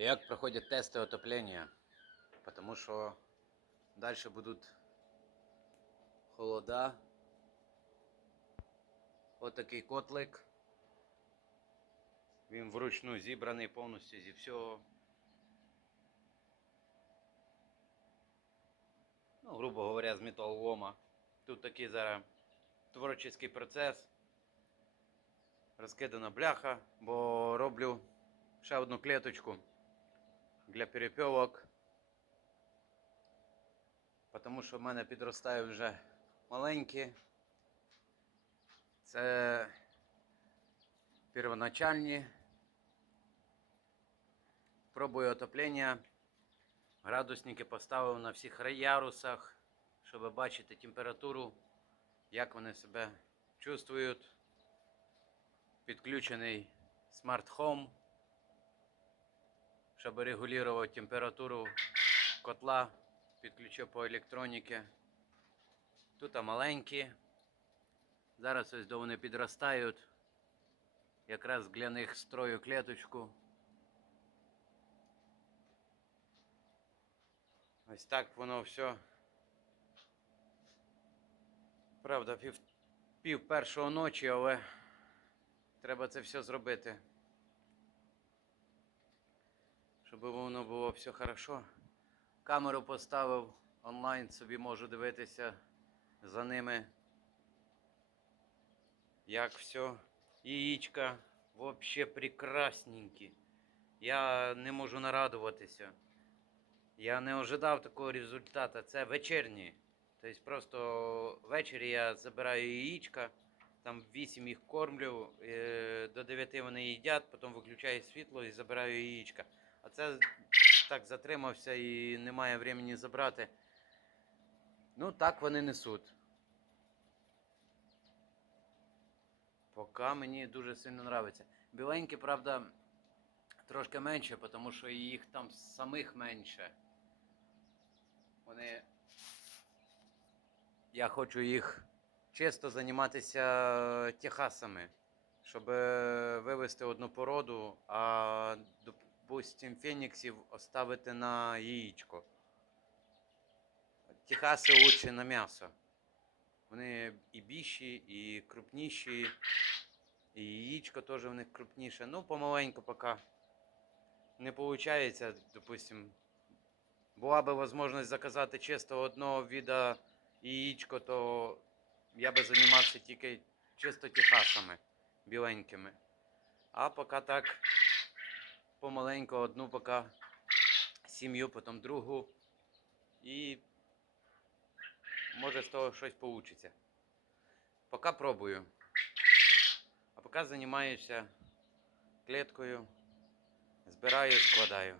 Як проходять тести отоплення? Тому що далі будуть холода. Отакий котлик. Він вручну зібраний повністю зі всього. Ну, грубо говоря, з металолома. Тут такий зараз творчий процес. Розкидана бляха, бо роблю ще одну клеточку для перепьовок. Тому що в мене підростають вже маленькі. Це первоначальні. Пробую отоплення. Градусники поставив на всіх ярусах, щоб бачити температуру, як вони себе чувствують. Підключений Smart Щоб регулювати температуру котла, підключив по електроніки. Тут маленькі. Зараз ось до вони підростають. Якраз для них строю клеточку. Ось так воно все. Правда, пів, пів першого ночі, але треба це все зробити. Щоб воно було все хорошо. Камеру поставив онлайн, собі можу дивитися за ними. Як все. Яєчка вообще прекрасненькі. Я не можу нарадуватися. Я не ожидав такого результату. Це вечірні. Тобто просто ввечері я забираю яєчка, там 8 їх кормлю, е, до 9 вони їдять, потім виключаю світло і забираю яєчка. А це так затримався і немає времени забрати. Ну, так вони несуть. Поки мені дуже сильно подобається. Біленькі, правда, трошки менше, тому що їх там самих менше. Вони. Я хочу їх чисто займатися техасами, щоб е, вивести одну породу, а допустим, феніксів оставити на яєчко. Техаси лучше на м'ясо. Вони і більші, і крупніші, і яєчко теж в них крупніше. Ну, помаленьку поки не виходить, допустим. Була би можливість заказати чисто одного віда яєчко, то я би займався тільки чисто техасами біленькими. А поки так помаленьку одну поки сім'ю, потім другу. І може з того щось вийде. Поки пробую. А поки займаюся клеткою, збираю, складаю.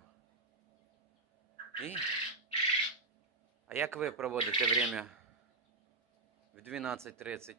І... А як ви проводите время в 12.30?